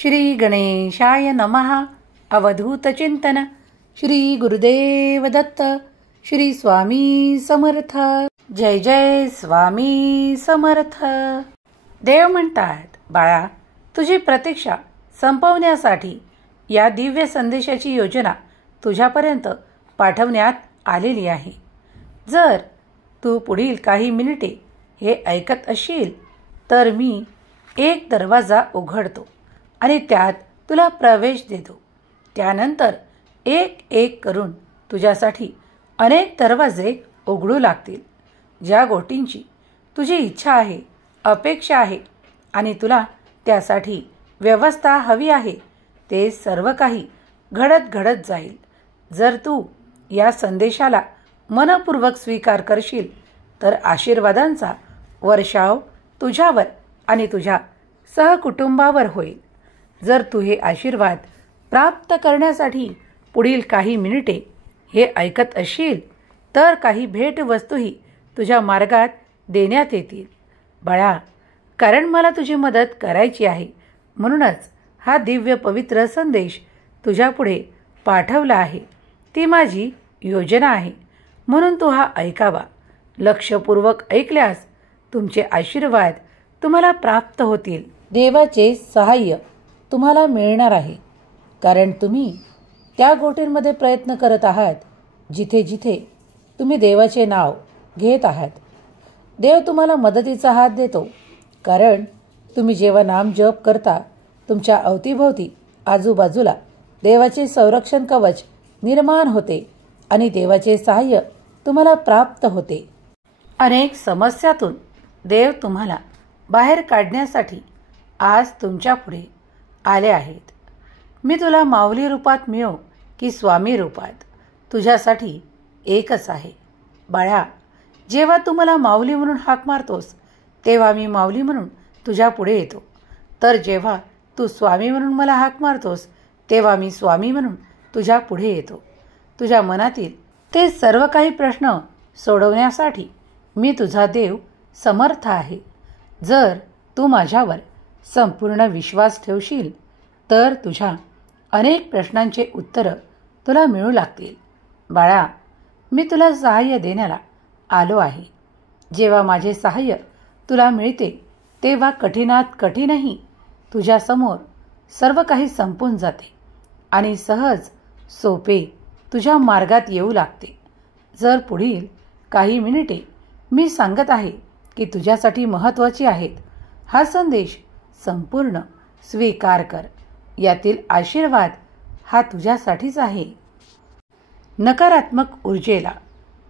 श्री गणेशाय नमः. अवधूत चिंतन. श्री गुरुदेव दत्त. श्री स्वामी समर्थ. जय जय स्वामी समर्थ. देव म्हणतात, बाळा, तुझी प्रतीक्षा संपवण्यासाठी या दिव्य संदेशाची योजना तुझ्यापर्यंत पाठवण्यात आलेली आहे. जर तू पुढील काही मिनिटे हे ऐकत असशील तर मी एक दरवाजा उघडतो आणि त्यात तुला प्रवेश देतो. त्यानंतर एक एक करून तुझ्यासाठी अनेक दरवाजे उघडू लागतील. ज्या गोष्टींची तुझी इच्छा आहे, अपेक्षा आहे आणि तुला त्यासाठी व्यवस्था हवी आहे, ते सर्व काही घडत जाईल. जर तू या संदेशाला मनपूर्वक स्वीकार करशील तर आशीर्वादांचा वर्षाव तुझ्यावर आणि तुझ्या सहकुटुंबावर होईल. जर तू हे आशीर्वाद प्राप्त करण्यासाठी पुढील काही मिनिटे हे ऐकत असशील तर काही भेटवस्तूही तुझ्या मार्गात देण्यात येतील. बाळा, कारण मला तुझी मदत करायची आहे, म्हणूनच हा दिव्य पवित्र संदेश तुझ्यापुढे पाठवला आहे. ती माझी योजना आहे, म्हणून तू हा ऐकावा. लक्षपूर्वक ऐकल्यास तुमचे आशीर्वाद तुम्हाला प्राप्त होतील. देवाचे सहाय्य तुम्हाला मिळणार आहे, कारण तुम्ही त्या गोष्टींमध्ये प्रयत्न करत आहात जिथे जिथे तुम्ही देवाचे नाव घेत आहात. देव तुम्हाला मदतीचा हात देतो, कारण तुम्ही जेव्हा नाम जप करता तुमच्या अवतीभोवती आजूबाजूला देवाचे संरक्षण कवच निर्माण होते आणि देवाचे सहाय्य तुम्हाला प्राप्त होते. अनेक समस्यातून देव तुम्हाला बाहेर काढण्यासाठी आज तुमच्या पुढे आले आहेत. मी तुला माऊली रूपात मिळो की स्वामी रूपात, तुझ्यासाठी एकच आहे. बाळा, जेव्हा तू मला माऊली म्हणून हाक मारतोस तेव्हा मी माऊली म्हणून तुझ्या पुढे येतो, तर जेव्हा तू स्वामी म्हणून मला हाक मारतोस तेव्हा मी स्वामी म्हणून तुझ्या पुढे येतो. तुझ्या मनातील ते सर्व काही प्रश्न सोडवण्यासाठी मी तुझा देव समर्थ आहे. जर तू माझ्यावर संपूर्ण विश्वास ठेवशील तर तुझ्या अनेक प्रश्नांचे उत्तरं तुला मिळू लागतील. बाळा, मी तुला सहाय्य देण्याला आलो आहे. जेव्हा माझे सहाय्य तुला मिळते तेव्हा कठीणात कठीणही तुझ्यासमोर सर्व काही संपून जाते आणि सहज सोपे तुझ्या मार्गात येऊ लागते. जर पुढील काही मिनिटे मी सांगत आहे की तुझ्यासाठी महत्त्वाची आहेत, हा संदेश संपूर्ण स्वीकार कर. यातील आशीर्वाद हा तुझ्यासाठीच आहे. नकारात्मक ऊर्जेला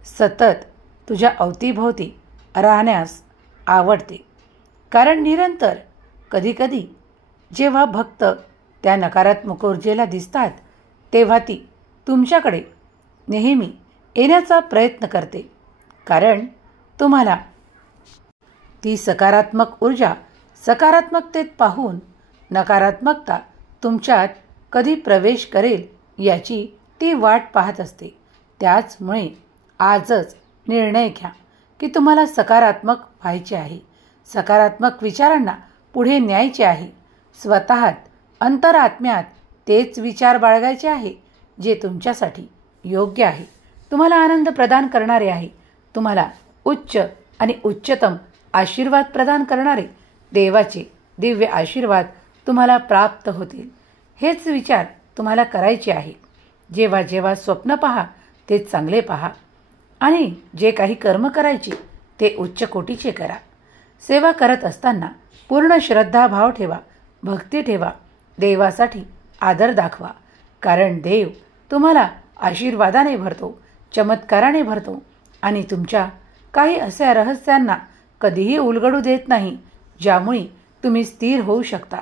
सतत तुझ्या अवतीभोवती राहण्यास आवडते, कारण निरंतर कधीकधी जेव्हा भक्त त्या नकारात्मक ऊर्जेला दिसतात तेव्हा ती तुमच्याकडे नेहमी येण्याचा प्रयत्न करते, कारण तुम्हाला ती सकारात्मक ऊर्जा सकारात्मकतेत पाहून नकारात्मकता तुमच्यात कधी प्रवेश करेल याची ती वाट पाहत असते. त्याचमुळे आजच निर्णय घ्या की तुम्हाला सकारात्मक व्हायचे आहे, सकारात्मक विचारांना पुढे न्यायचे आहे. स्वतःत अंतरात्म्यात तेच विचार बाळगायचे आहे जे तुमच्यासाठी योग्य आहे, तुम्हाला आनंद प्रदान करणारे आहे, तुम्हाला उच्च आणि उच्चतम आशीर्वाद प्रदान करणारे देवाचे दिव्य आशीर्वाद तुम्हाला प्राप्त होतील. हेच विचार तुम्हाला करायचे आहे. जेव्हा जेव्हा स्वप्न पहा ते चांगले पहा आणि जे काही कर्म करायचे ते उच्च कोटीचे करा. सेवा करत असताना पूर्ण श्रद्धाभाव ठेवा, भक्ती ठेवा, देवासाठी आदर दाखवा, कारण देव तुम्हाला आशीर्वादाने भरतो, चमत्काराने भरतो आणि तुमच्या काही अशा रहस्यांना कधीही उलगडू देत नाही ज्यामुळे तुम्ही स्थिर होऊ शकता.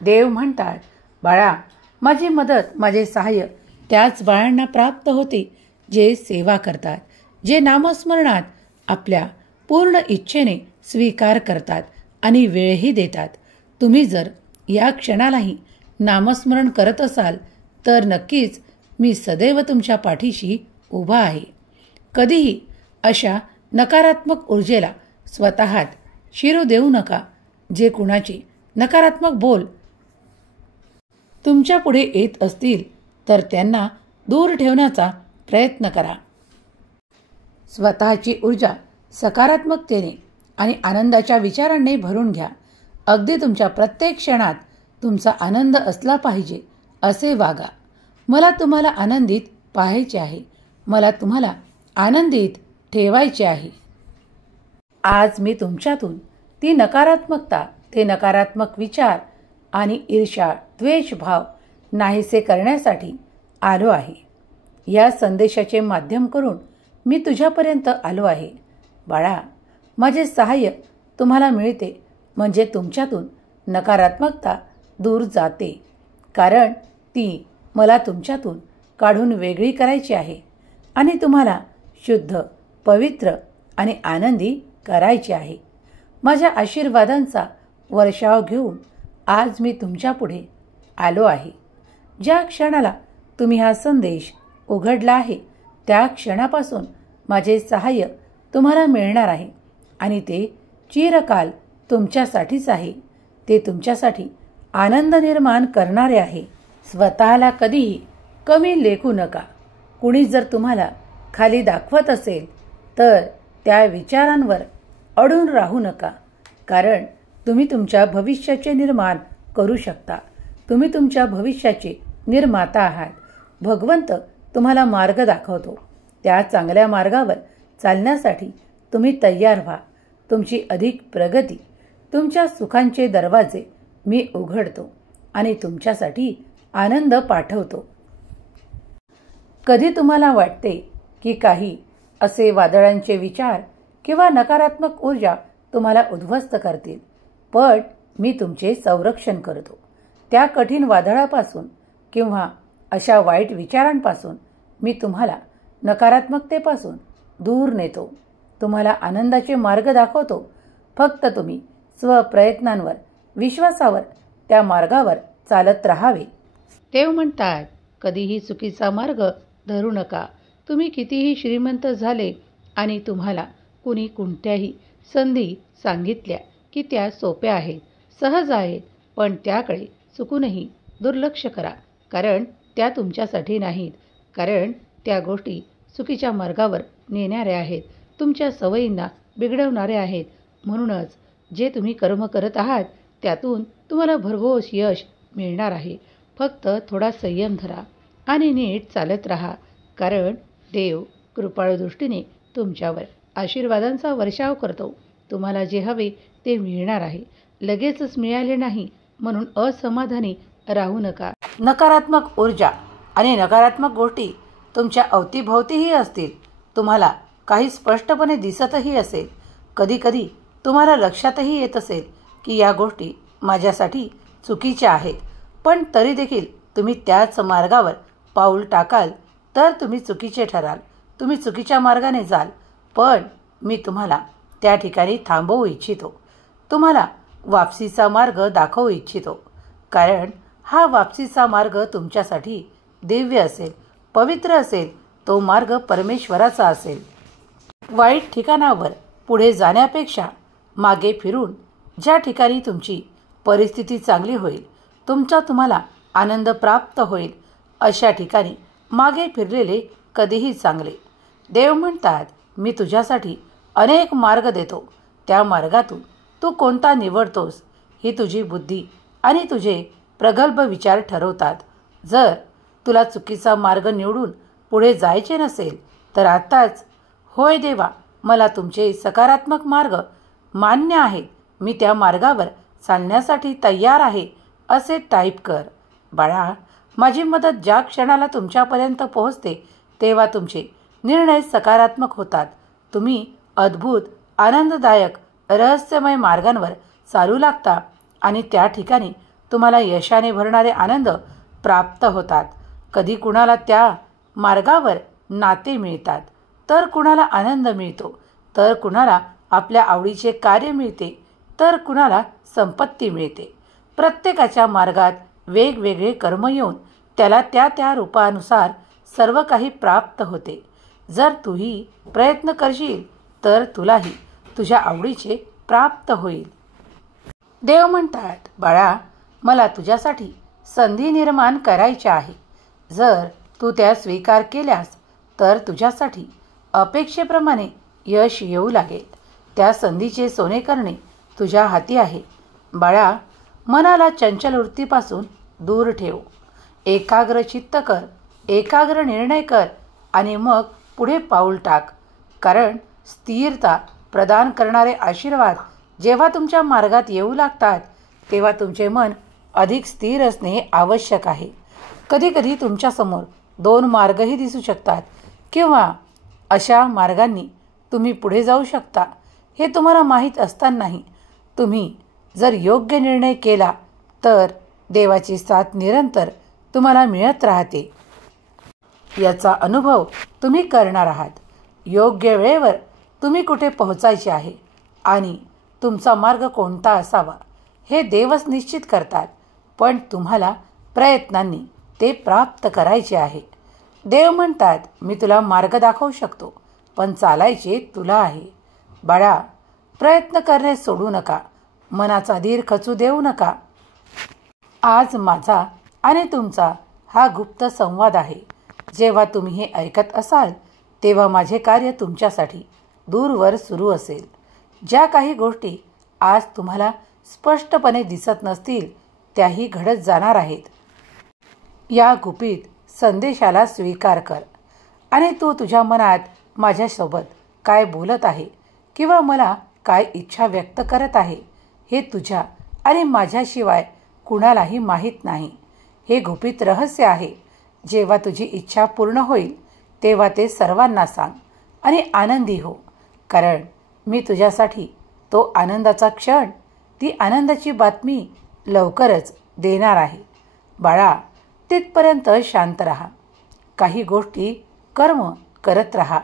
देव म्हणतात, बाळा, माझी मदत, माझे सहाय्य त्याच बाळांना प्राप्त होते जे सेवा करतात, जे नामस्मरणात आपल्या पूर्ण इच्छेने स्वीकार करतात आणि वेळही देतात. तुम्ही जर या क्षणालाही नामस्मरण करत असाल तर नक्कीच मी सदैव तुमच्या पाठीशी उभा आहे. कधीही अशा नकारात्मक ऊर्जेला स्वतःत शिरू देऊ नका. जे कुणाचे नकारात्मक बोल तुमच्या पुढे येत असतील तर त्यांना दूर ठेवण्याचा प्रयत्न करा. स्वतःची ऊर्जा सकारात्मकतेने आणि आनंदाच्या विचारांनी भरून घ्या. अगदी तुमच्या प्रत्येक क्षणात तुमचा आनंद असला पाहिजे असे वागा. मला तुम्हाला आनंदित पाहायचे आहे. मला तुम्हाला आनंदित ठेवायचे आहे. आज मी तुमच्यातून ती नकारात्मकता, ते नकारात्मक विचार आणि ईर्ष्या, द्वेष भाव नाहीसे करण्यासाठी आलो आहे. या संदेशाचे माध्यम करून मी तुझ्यापर्यंत आलो आहे. बाळा, माझे सहाय्य तुम्हाला मिळते म्हणजे तुमच्यातून नकारात्मकता दूर जाते, कारण ती मला तुमच्यातून काढून वेगळी करायची आहे आणि तुम्हाला शुद्ध, पवित्र आणि आनंदी करायचे आहे. माझ्या आशीर्वादांचा वर्षाव घेऊन आज मी तुमच्या पुढे आलो आहे. ज्या क्षणाला तुम्ही हा संदेश उघडला आहे त्या क्षणापासून माझे सहाय्य तुम्हाला मिळणार आहे आणि ते चिरकाल तुमच्यासाठीच आहे. ते तुमच्यासाठी आनंद निर्माण करणारे आहे. स्वतःला कधीही कमी लेखू नका. कुणी जर तुम्हाला खाली दाखवत असेल तर त्या विचारांवर अडून राहू नका, कारण तुम्ही तुमच्या भविष्याचे निर्माण करू शकता. तुम्ही तुमच्या भविष्याचे निर्माता आहात. भगवंत तुम्हाला मार्ग दाखवतो. त्या चांगल्या मार्गावर चालण्यासाठी तुम्ही तयार व्हा. तुमची अधिक प्रगती, तुमच्या सुखांचे दरवाजे मी उघडतो आणि तुमच्यासाठी आनंद पाठवतो. कधी तुम्हाला वाटते की काही असे वादळांचे विचार किंवा नकारात्मक ऊर्जा तुम्हाला उद्ध्वस्त करतील, पण मी तुमचे संरक्षण करतो. त्या कठीण वादळापासून किंवा अशा वाईट विचारांपासून मी तुम्हाला नकारात्मकतेपासून दूर नेतो. तुम्हाला आनंदाचे मार्ग दाखवतो. फक्त तुम्ही स्वप्रयत्नांवर, विश्वासावर त्या मार्गावर चालत राहावे. देव म्हणतात, कधीही चुकीचा मार्ग धरू नका. तुम्ही कितीही श्रीमंत झाले आणि तुम्हाला कुणी कोणत्याही संधी सांगितल्या की त्या सोप्या आहेत, सहज आहेत, पण त्याकडे चुकूनही दुर्लक्ष करा, कारण त्या तुमच्यासाठी नाहीत. कारण त्या गोष्टी चुकीच्या मार्गावर नेणाऱ्या आहेत, तुमच्या सवयींना बिघडवणाऱ्या आहेत. म्हणूनच जे तुम्ही कर्म करत आहात त्यातून तुम्हाला भरघोस यश मिळणार आहे. फक्त थोडा संयम धरा आणि नीट चालत राहा, कारण देव कृपाळू दृष्टीने तुमच्यावर आशीर्वादांचा वर्षाव करतो. तुम्हाला जे हवे ते मिळणार आहे. लगेचच मिळाले नाही म्हणून असमाधानी राहू नका. नकारात्मक ऊर्जा आणि नकारात्मक गोष्टी तुमच्या अवतीभोवतीही असतील. तुम्हाला काही स्पष्टपणे दिसतही असेल. कधीकधी तुम्हाला लक्षातही येत असेल की या गोष्टी माझ्यासाठी चुकीच्या आहेत, पण तरी देखील तुम्ही त्याच मार्गावर पाऊल टाकाल तर तुम्ही चुकीचे ठराल. तुम्ही चुकीच्या मार्गाने जाल, पण मी तुम्हाला त्या ठिकाणी थांबवू इच्छितो. तुम्हाला वापसीचा मार्ग दाखवू इच्छितो, कारण हा वापसीचा मार्ग तुमच्यासाठी दिव्य असेल, पवित्र असेल. तो मार्ग परमेश्वराचा असेल. वाईट ठिकाणावर पुढे जाण्यापेक्षा मागे फिरून ज्या ठिकाणी तुमची परिस्थिती चांगली होईल, तुम्हाला आनंद प्राप्त होईल, अशा ठिकाणी मागे फिरलेले कधीही चांगले. देव म्हणतात, मी तुझ्यासाठी अनेक मार्ग देतो. त्या मार्गातून तू कोणता निवडतोस ही तुझी बुद्धी आणि तुझे प्रगल्भ विचार ठरवतात. जर तुला चुकीचा मार्ग निवडून पुढे जायचे नसेल तर आत्ताच, होय देवा, मला तुमचे सकारात्मक मार्ग मान्य आहेत, मी त्या मार्गावर चालण्यासाठी तयार आहे, असे टाईप कर. बाळा, माझी मदत ज्या क्षणाला तुमच्यापर्यंत पोहोचते तेव्हा तुमचे निर्णय सकारात्मक होतात. तुम्ही अद्भुत, आनंददायक, रहस्यमय मार्गांवर चालू लागता आणि त्या ठिकाणी तुम्हाला यशाने भरणारे आनंद प्राप्त होतात. कधी कुणाला त्या मार्गावर नाते मिळतात, तर कुणाला आनंद मिळतो, तर कुणाला आपल्या आवडीचे कार्य मिळते, तर कुणाला संपत्ती मिळते. प्रत्येकाच्या मार्गात वेगवेगळे कर्म येऊन त्याला त्या त्या रूपानुसार सर्व काही प्राप्त होते. जर तूही प्रयत्न करशील तर तुलाही तुझ्या आवडीचे प्राप्त होईल. देव म्हणतात, बाळा, मला तुझ्यासाठी संधी निर्माण करायच्या आहे. जर तू त्या स्वीकार केल्यास तर तुझ्यासाठी अपेक्षेप्रमाणे यश येऊ लागेल. त्या संधीचे सोने करणे तुझ्या हाती आहे. बाळा, मनाला चंचल वृत्तीपासून दूर ठेव. एकाग्र चित्त कर, एकाग्र निर्णय कर आणि मग पुढे पाऊल टाक. कारण स्थिरता प्रदान करणारे आशीर्वाद जेव्हा तुमच्या मार्गात येऊ लागतात तेव्हा तुमचे मन अधिक स्थिर असणे आवश्यक आहे. कधीकधी तुमच्यासमोर 2 मार्गही दिसू शकतात किंवा अशा मार्गांनी तुम्ही पुढे जाऊ शकता. हे तुम्हाला माहीत असतानाही तुम्ही जर योग्य निर्णय केला तर देवाची साथ निरंतर तुम्हाला मिळत राहते. याचा अनुभव तुम्ही करणार आहात. योग्य वेळेवर तुम्ही कुठे पोहोचायचे आहे आणि तुमचा मार्ग कोणता असावा हे देवच निश्चित करतात. पण तुम्हाला प्रयत्नांनी ते प्राप्त करायचे आहे. देव म्हणतात, मी तुला मार्ग दाखवू शकतो, पण चालायचे तुला आहे. बाळा, प्रयत्न करणे सोडू नका. मनाचा धीर खचू देऊ नका. आज माझा आणि तुमचा हा गुप्त संवाद आहे. जेव्हा तुम्ही हे ऐकत असाल तेव्हा माझे कार्य तुमच्यासाठी दूरवर सुरू असेल. ज्या काही गोष्टी आज तुम्हाला स्पष्टपणे दिसत नसतील त्याही घडत जाणार आहेत. या गुपित संदेशाला स्वीकार कर आणि तू तुझ्या मनात माझ्यासोबत काय बोलत आहे किंवा मला काय इच्छा व्यक्त करत आहे हे तुझ्या आणि माझ्याशिवाय कुणालाही माहीत नाही. हे गुपित रहस्य आहे. जेव्हा तुझी इच्छा पूर्ण होईल तेव्हा ते सर्वांना सांग आणि आनंदी हो. कारण मी तुझ्यासाठी तो आनंदाचा क्षण, ती आनंदाची बातमी लवकरच देणार आहे. बाळा, तिथपर्यंत शांत राहा. काही गोष्टी कर्म करत राहा.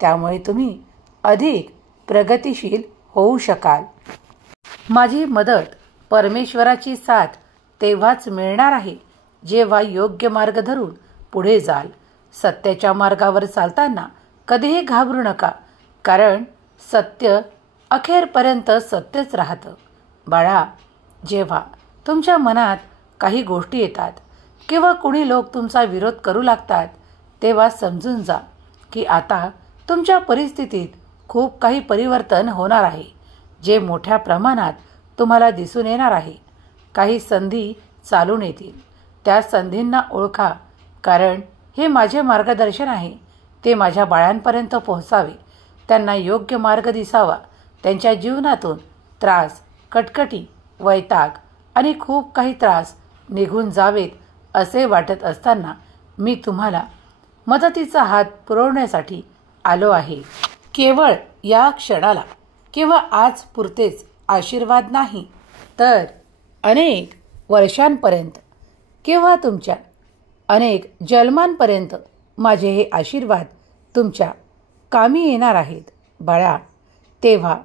त्यामुळे तुम्ही अधिक प्रगतिशील होऊ शकाल. माझी मदत, परमेश्वराची साथ तेव्हाच मिळणार आहे जेव्हा योग्य मार्ग धरून पुढे जाल. सत्याच्या मार्गावर चालताना कधीही घाबरू नका. कारण सत्य अखेरपर्यंत सत्यच राहतं. बाळा, जेव्हा तुमच्या मनात काही गोष्टी येतात किंवा कुणी लोक तुमचा विरोध करू लागतात तेव्हा समजून जा की आता तुमच्या परिस्थितीत खूप काही परिवर्तन होणार आहे, जे मोठ्या प्रमाणात तुम्हाला दिसून येणार आहे. काही संधी चालून येतील. त्या संधींना ओळखा. कारण हे माझे मार्गदर्शन आहे. ते माझ्या बाळांपर्यंत पोहोचावे, त्यांना योग्य मार्ग दिसावा. त्यांच्या जीवनातून त्रास, कटकटी, वैताग आणि खूप काही त्रास निघून जावेत असे वाटत असताना मी तुम्हाला मदतीचा हात पुरवण्यासाठी आलो आहे. केवळ या क्षणाला किंवा आज पुरतेच आशीर्वाद नाही, तर अनेक वर्षांपर्यंत किंवा तुमच्या अनेक जन्मांपर्यंत माझे हे आशीर्वाद तुमच्या कामी येणार आहेत. बाळा, तेव्हा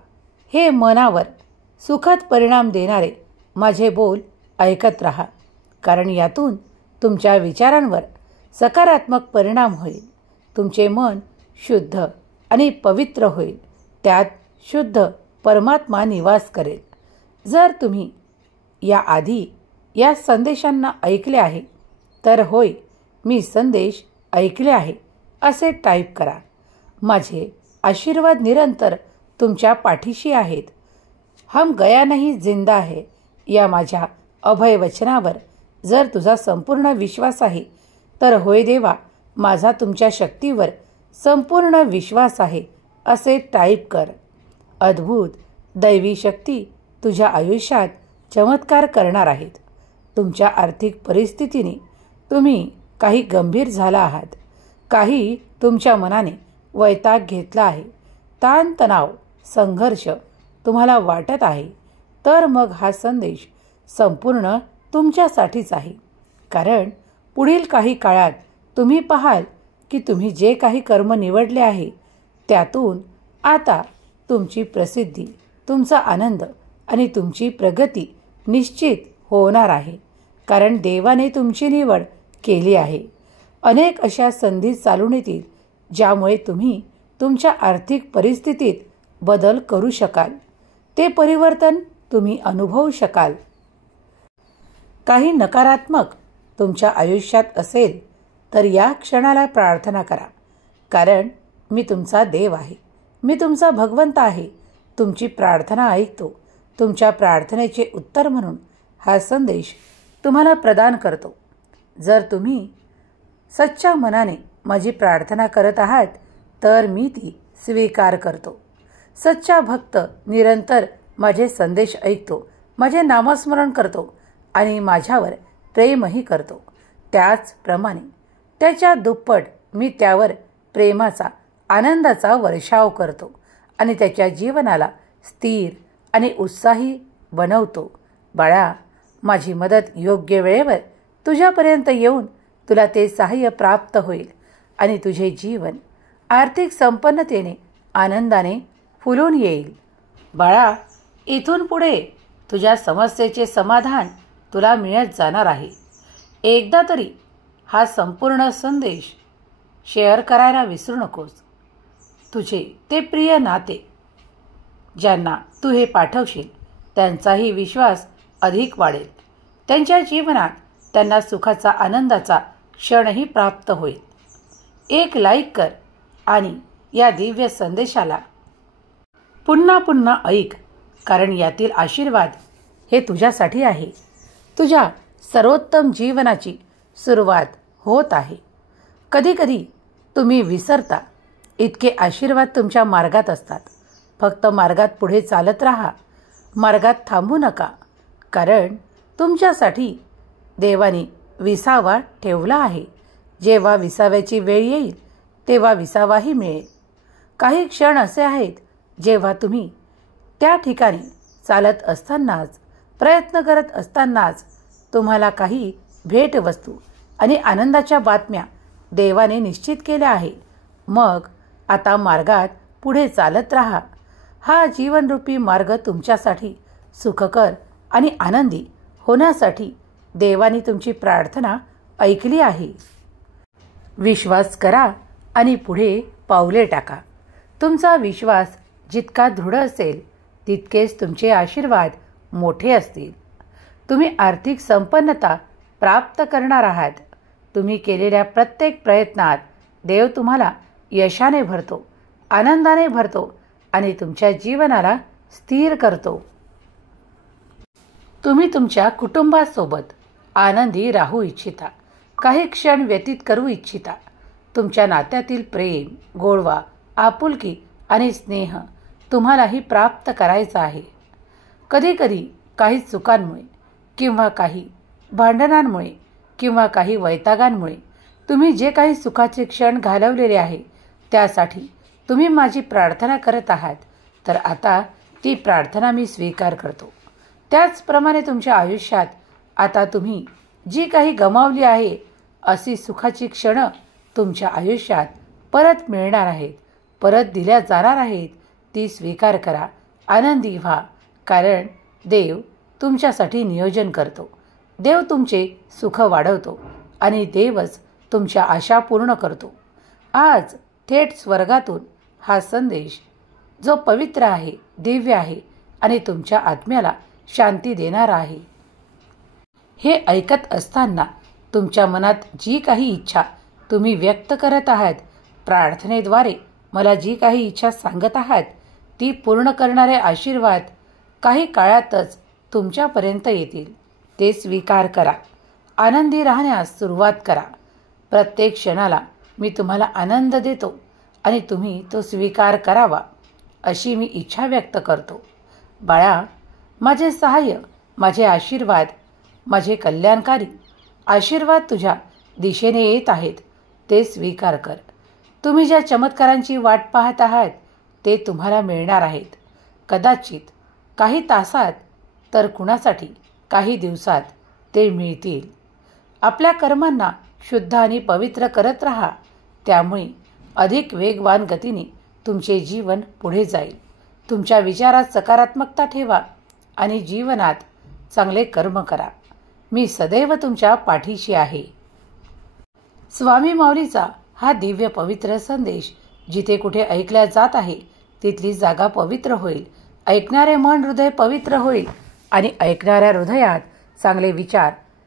हे मनावर सुखद परिणाम देणारे माझे बोल ऐकत राहा. कारण यातून तुमच्या विचारांवर सकारात्मक परिणाम होईल. तुमचे मन शुद्ध आणि पवित्र होईल. त्यात शुद्ध परमात्मा निवास करेल. जर तुम्ही याआधी या संदेशांना ऐकले आहे तर होय, मी संदेश ऐकले आहे असे टाईप करा. माझे आशीर्वाद निरंतर तुमच्या पाठीशी आहेत. हम गया नहीं जिंदा है या माझ्या अभय वचनावर जर तुझा संपूर्ण विश्वास आहे तर होय देवा, माझा तुमच्या शक्तीवर संपूर्ण विश्वास आहे असे टाईप कर. अद्भुत दैवी शक्ती तुझ्या आयुष्यात चमत्कार करणार आहेत. तुमच्या आर्थिक परिस्थितीने तुम्ही काही गंभीर झाला आहात. काही तुमच्या मनाने वैताग घेतला आहे. ताणतणाव, संघर्ष तुम्हाला वाटत आहे. तर मग हा संदेश संपूर्ण तुमच्यासाठीच आहे. कारण पुढील काही काळात तुम्ही पाहाल की तुम्ही जे काही कर्म निवडले आहे त्यातून आता तुमची प्रसिद्धी, तुमचा आनंद आणि तुमची प्रगती निश्चित होणार आहे. कारण देवाने तुमची निवड केली आहे. अनेक अशा संधी चालून येतील ज्यामुळे तुम्ही तुमच्या आर्थिक परिस्थितीत बदल करू शकाल. ते परिवर्तन तुम्ही अनुभवू शकाल. काही नकारात्मक तुमच्या आयुष्यात असेल तर या क्षणाला प्रार्थना करा, कारण मी तुमचा देव आहे, मी तुमचा भगवंत आहे. तुमची प्रार्थना ऐकतो. तुमच्या प्रार्थनेचे उत्तर म्हणून हा संदेश तुम्हाला प्रदान करतो. जर तुम्ही सच्च्या मनाने माझी प्रार्थना करत आहात तर मी ती स्वीकार करतो. सच्चा भक्त निरंतर माझे संदेश ऐकतो, माझे नामस्मरण करतो आणि माझ्यावर प्रेमही करतो. त्याचप्रमाणे त्याच्या दुप्पट मी त्यावर प्रेमाचा, आनंदाचा वर्षाव करतो आणि त्याच्या जीवनाला स्थिर आणि उत्साही बनवतो. बाळा, माझी मदत योग्य वेळेवर तुझ्यापर्यंत येऊन तुला ते सहाय्य प्राप्त होईल आणि तुझे जीवन आर्थिक संपन्नतेने, आनंदाने फुलून येईल. बाळा, इथून पुढे तुझ्या समस्येचे समाधान तुला मिळत जाणार आहे. एकदा तरी हा संपूर्ण संदेश शेअर करायला विसरू नकोस. तुझे ते प्रिय नाते ज्यांना तू हे पाठवशील त्यांचाही विश्वास अधिक वाढेल. त्यांच्या जीवनात त्यांना सुखाचा, आनंदाचा क्षणही प्राप्त होईल. एक लाईक कर आणि या दिव्य संदेशाला पुन्हा पुन्हा ऐक, कारण यातील आशीर्वाद हे तुझ्यासाठी आहे. तुझ्या सर्वोत्तम जीवनाची सुरुवात होत आहे. कधीकधी तुम्ही विसरता, इतके आशीर्वाद तुमच्या मार्गात असतात. फक्त मार्गात पुढे चालत राहा, मार्गात थांबू नका, कारण तुमच्यासाठी देवाने विसावा ठेवला आहे. जेव्हा विसाव्याची वेळ येईल तेव्हा विसावाही मिळेल. काही क्षण असे आहेत जेव्हा तुम्ही त्या ठिकाणी चालत असतानाच, प्रयत्न करत असतानाच तुम्हाला काही भेटवस्तू आणि आनंदाच्या बातम्या देवाने निश्चित केल्या आहे. मग आता मार्गात पुढे चालत राहा. हा जीवनरूपी मार्ग तुमच्यासाठी सुखकर आणि आनंदी होण्यासाठी देवाने तुमची प्रार्थना ऐकली आहे. विश्वास करा आणि पुढे पावले टाका. तुमचा विश्वास जितका दृढ असेल तितकेच तुमचे आशीर्वाद मोठे असतील. तुम्ही आर्थिक संपन्नता प्राप्त करणार आहात. तुम्ही केलेल्या प्रत्येक प्रयत्नात देव तुम्हाला यशाने भरतो, आनंदाने भरतो आणि तुमच्या जीवनाला स्थिर करतो. तुम्ही तुमच्या कुटुंबासोबत आनंदी राहू इच्छिता, काही क्षण व्यतीत करू इच्छिता. तुमच्या नात्यातील प्रेम, गोडवा, आपुलकी आणि स्नेह तुम्हालाही प्राप्त करायचा आहे. कधीकधी काही चुकांमुळे किंवा काही भांडणांमुळे किंवा काही वैतागांमुळे तुम्ही जे काही सुखाचे क्षण घालवलेले आहे त्यासाठी तुम्ही माझी प्रार्थना करत आहात, तर आता ती प्रार्थना मी स्वीकार करतो. त्याचप्रमाणे तुमच्या आयुष्यात आता तुम्ही जी काही गमावली आहे अशी सुखाची क्षणं तुमच्या आयुष्यात परत मिळणार आहेत, परत दिल्या जाणार आहेत. ती स्वीकार करा, आनंदी व्हा, कारण देव तुमच्यासाठी नियोजन करतो. देव तुमचे सुख वाढवतो आणि देवच तुमच्या आशा पूर्ण करतो. आज थेट स्वर्गातून हा संदेश जो पवित्र आहे, दिव्य आहे आणि तुमच्या आत्म्याला शांती देणारा आहे. हे ऐकत असताना तुमच्या मनात जी काही इच्छा तुम्ही व्यक्त करत आहात, प्रार्थनेद्वारे मला जी काही इच्छा सांगत आहात ती पूर्ण करणारे आशीर्वाद काही काळातच तुमच्यापर्यंत येतील. ते स्वीकार करा. आनंदी राहण्यास सुरुवात करा. प्रत्येक क्षणाला मी तुम्हाला आनंद देतो आणि तुम्ही तो स्वीकार करावा अशी मी इच्छा व्यक्त करतो. बाळा, माझे सहाय्य, माझे आशीर्वाद, माझे कल्याणकारी आशीर्वाद तुझ्या दिशेने येत आहेत. ते स्वीकार कर. तुम्ही ज्या चमत्कारांची वाट पाहत आहात ते तुम्हाला मिळणार आहेत. कदाचित काही तासात तर कुणासाठी काही दिवसात ते मिळतील. आपल्या कर्मांना शुद्ध आणि पवित्र करत राहा. त्यामुळे अधिक वेगवान गतीने तुमचे जीवन पुढे जाईल. तुमच्या विचारात सकारात्मकता ठेवा आणि जीवनात चांगले कर्म करा. मी सदैव तुमच्या पाठीशी आहे. स्वामी माऊलीचा हा दिव्य पवित्र संदेश जिथे कुठे ऐकल्या जात आहे तिथली जागा पवित्र होईल. ऐकणारे मन, हृदय पवित्र होईल आणि ऐकणाऱ्या हृदयात चांगले विचार,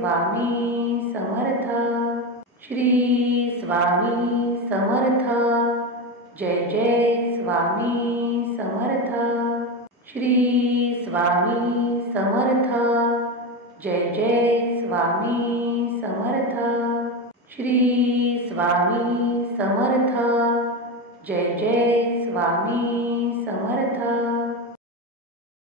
स्वामी समर्थ. श्री स्वामी समर्थ. जय जय स्वामी समर्थ. श्री स्वामी समर्थ. जय जय स्वामी समर्थ. श्री स्वामी समर्थ. जय जय स्वामी